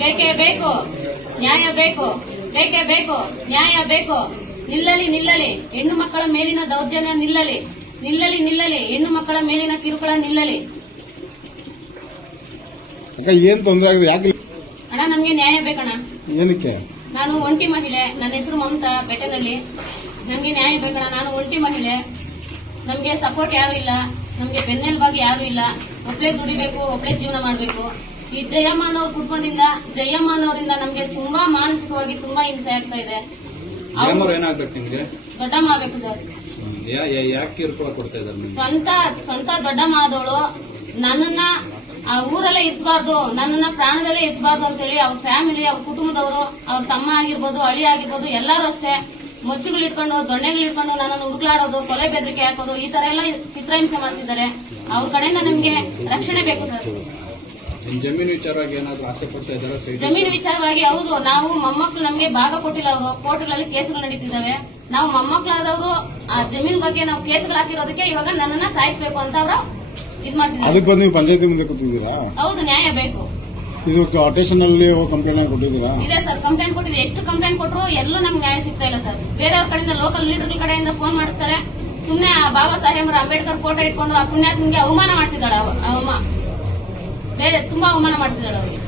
ಬೇಕೇ ಬೇಕು, ನ್ಯಾಯ ಬೇಕು, ಬೇಕೇ ಬೇಕು, ನ್ಯಾಯ ಬೇಕು. ನಿಲ್ಲಲಿ ನಿಲ್ಲಲಿ ಹೆಣ್ಣು ಮಕ್ಕಳ ಮೇಲಿನ ದೌರ್ಜನ್ಯ ನಿಲ್ಲಲಿ, ನಿಲ್ಲಲಿ ನಿಲ್ಲಲಿ ಹೆಣ್ಣು ಮಕ್ಕಳ ಮೇಲಿನ ಕಿರುಕುಳ ನಿಲ್ಲಲಿ. ಏನ್ ತೊಂದರೆ ಆಗಿದೆ? ಯಾಕೆ ಅಣ್ಣ ನಮ್ಗೆ ನ್ಯಾಯ ಬೇಕಣ್ಣ. ಏನಕ್ಕೆ? ನಾನು ಒಂಟಿ ಮಹಿಳೆ, ನನ್ನ ಹೆಸರು ಮಮತಾ ಬೆಟ್ಟನಹಳ್ಳಿ. ನಮ್ಗೆ ನ್ಯಾಯ ಬೇಕಣ್ಣ. ನಾನು ಒಂಟಿ ಮಹಿಳೆ, ನಮ್ಗೆ ಸಪೋರ್ಟ್ ಯಾರು ಇಲ್ಲ, ನಮ್ಗೆ ಬೆನ್ನೆಲುಬಾಗಿ ಯಾರು ಇಲ್ಲ. ಒಬ್ಳೆ ದುಡಿಬೇಕು, ಒಬ್ಳೆ ಜೀವನ ಮಾಡಬೇಕು. ಈ ಜಯಮ್ಮನವ್ರ ಕುಟುಂಬದಿಂದ, ಜಯಮ್ಮನವರಿಂದ ನಮ್ಗೆ ತುಂಬಾ ಮಾನಸಿಕವಾಗಿ ತುಂಬಾ ಹಿಂಸೆ ಆಗ್ತಾ ಇದೆ. ಏನಾಗ್ಬೇಕು ನಿಮ್ಗೆ? ದೊಡ್ಡಮ್ಮ ಆಗ್ಬೇಕು ಸರ್. ಯಾಕೆ ಕಿರುಕುಳ ಕೊಡ್ತಾ ಇದ್ದಾರೆ? ಸ್ವಂತ ದೊಡ್ಡಮ್ಮ ಆದವಳು ನನ್ನನ್ನ ಆ ಊರಲ್ಲೇ ಇಸ್ಬಾರ್ದು, ನನ್ನನ್ನ ಪ್ರಾಣದಲ್ಲೇ ಇಸ್ಬಾರ್ದು ಅಂತ ಹೇಳಿ ಅವ್ರ ಫ್ಯಾಮಿಲಿ, ಅವ್ರ ಕುಟುಂಬದವರು, ಅವ್ರ ತಮ್ಮ ಆಗಿರ್ಬೋದು, ಅಳಿ ಆಗಿರ್ಬೋದು, ಎಲ್ಲರೂ ಅಷ್ಟೇ ಮೊಚ್ಚುಗಳಿಟ್ಕೊಂಡು, ದೊಣ್ಣೆಗಳಿಟ್ಕೊಂಡು ನನ್ನನ್ನು ಹುಡುಕ್ಲಾಡೋದು, ಕೊಲೆ ಬೆದರಿಕೆ ಹಾಕೋದು, ಈ ತರ ಎಲ್ಲ ಚಿತ್ರಹಿಂಸೆ ಮಾಡ್ತಿದ್ದಾರೆ. ಅವ್ರ ಕಡೆಯಿಂದ ನಮ್ಗೆ ರಕ್ಷಣೆ ಬೇಕು ಸರ್. ಜಮೀನು ವಿಚಾರವಾಗಿ ಏನಾದ್ರು ಆಸೆ ಪಡ್ತಾ ಇದ್ದಾರೆ? ಜಮೀನು ವಿಚಾರವಾಗಿ ಹೌದು. ನಾವು ಮೊಮ್ಮಕ್ಕಳು ನಮ್ಗೆ ಭಾಗ ಕೊಟ್ಟಿಲ್ಲ. ಅವರು ಕೋರ್ಟ್ಗಳಲ್ಲಿ ಕೇಸುಗಳು ನಡೀತಿದ್ದಾವೆ. ನಾವು ಮೊಮ್ಮಕ್ಕಳಾದವರು ಆ ಜಮೀನ್ ಬಗ್ಗೆ ನಾವು ಕೇಸುಗಳು ಹಾಕಿರೋದಕ್ಕೆ ಇವಾಗ ನನ್ನನ್ನ ಸಾಯಿಸಬೇಕು ಅಂತ ಅವರು ಇದ್ ಮಾಡ್ತಿದ್ದಾರೆ. ಅದಕ್ಕೆ ನೀವು ಪಂಚಾಯತಿ ಮುಂದೆ ಕೂತಿದ್ದೀರಾ? ಹೌದು, ನ್ಯಾಯ ಬೇಕು. ಇದು ಸ್ಟೇಷನ್ ಅಲ್ಲಿ ಕಂಪ್ಲೇಂಟ್ ಕೊಟ್ಟಿದ್ದೀರಾ? ಇದೆ ಸರ್, ಕಂಪ್ಲೇಂಟ್ ಕೊಟ್ಟಿದೆ. ಎಷ್ಟು ಕಂಪ್ಲೇಂಟ್ ಕೊಟ್ಟರು ಎಲ್ಲೂ ನಮ್ಗೆ ನ್ಯಾಯ ಸಿಗ್ತಾ ಇಲ್ಲ ಸರ್. ಬೇರೆಯವ್ರ ಕಡೆಯಿಂದ, ಲೋಕಲ್ ಲೀಡರ್ಗಳ ಕಡೆಯಿಂದ ಫೋನ್ ಮಾಡಿಸ್ತಾರೆ. ಸುಮ್ನೆ ಬಾಬಾ ಸಾಹೇಬ್ ಅಂಬೇಡ್ಕರ್ ಫೋಟೋ ಇಟ್ಕೊಂಡು ಆ ಪುಣ್ಯಾತ್ಮನಿಗೆ ಅವಮಾನ ಮಾಡ್ತಿದ್ದಾಳೆ. ಬೇರೆ ತುಂಬಾ ಅವಮಾನ ಮಾಡ್ತಿದ್ದಾಳೆ ಅವ್ರಿಗೆ.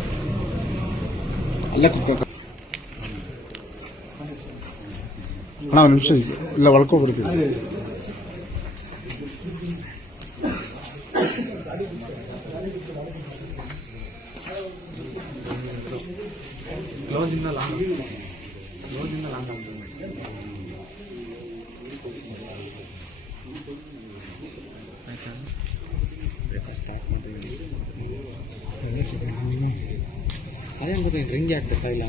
ಅಲ್ಲೇ ಒಂದು ನಿಮಿಷ ಇಲ್ಲ, ಒಳ್ಕೊಬಿಡ್ತೀವಿ. ಅದೇ ರಿಂಗ್ ಆಗ್ತಕ್ಕ ಇಲ್ಲ.